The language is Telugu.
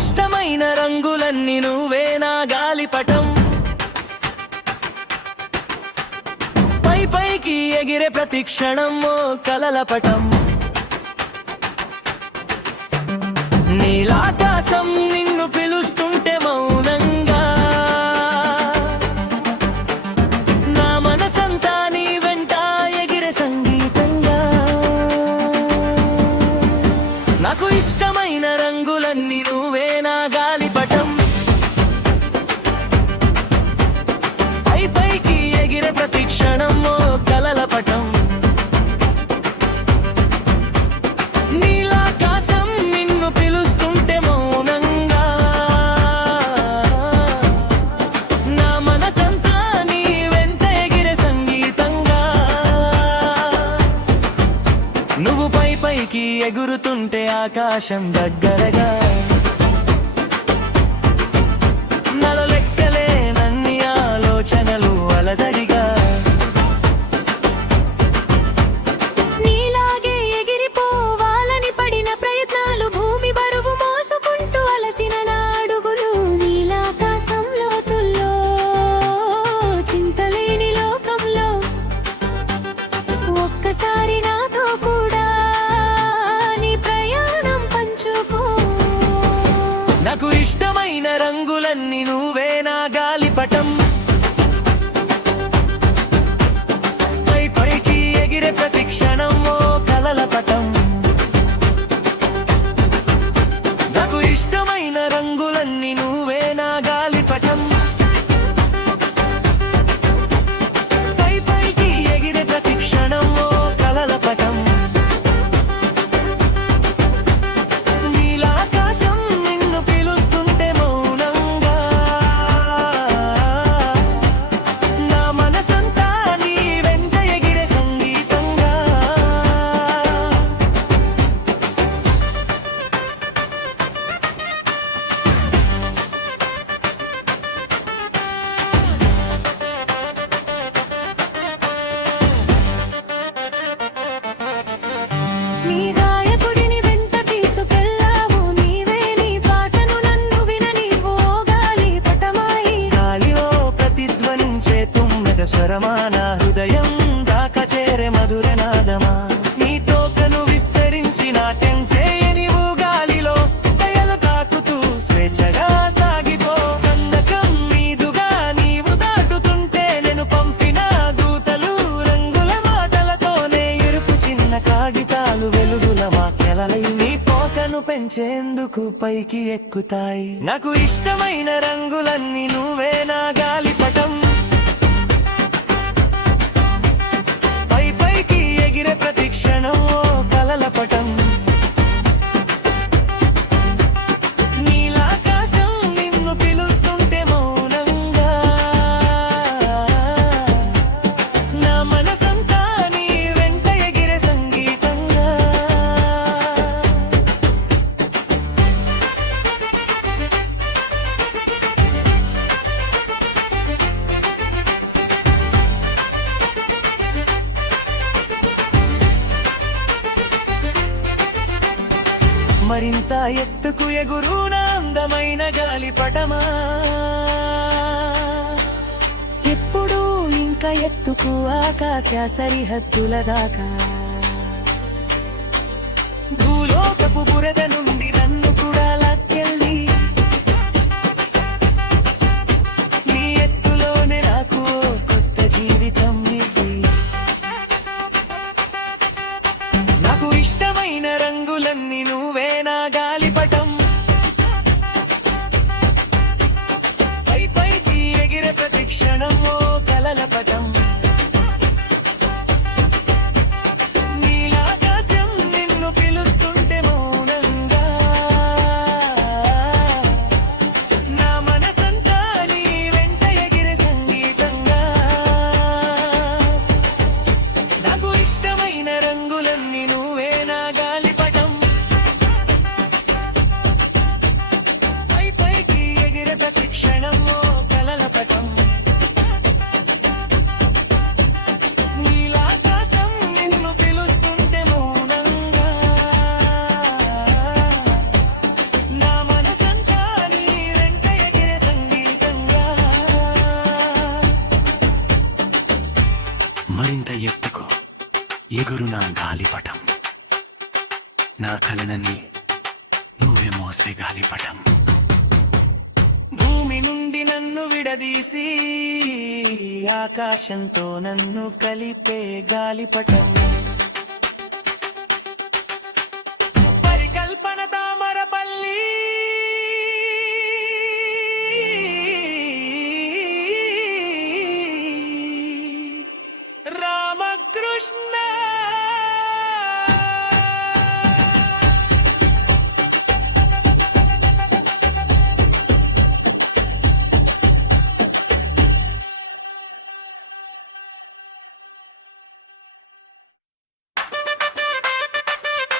ఇష్టమైన రంగులన్నీ నువ్వే నా గాలిపటం. పై పైకి ఎగిరే ప్రతి క్షణం ఓ కలలపటం. నీలాకాశం నువ్వు పై పైకి ఎగురుతుంటే ఆకాశం దగ్గరగా రంగులన్నీ నువ్వే నాగాలి పెంచేందుకు పైకి ఎక్కుతాయి. నాకు ఇష్టమైన రంగులన్నీ మరింత ఎత్తుకు ఎగురున అందమైన గాలిపటమా ఎప్పుడూ ఇంకా ఎత్తుకు ఆకాశ సరిహద్దుల దాకా. గాలిపటం. నా కలనని నువ్వే మోసే గాలిపటం. భూమి నుండి నన్ను విడదీసి ఆకాశంతో నన్ను కలిపే గాలిపటం.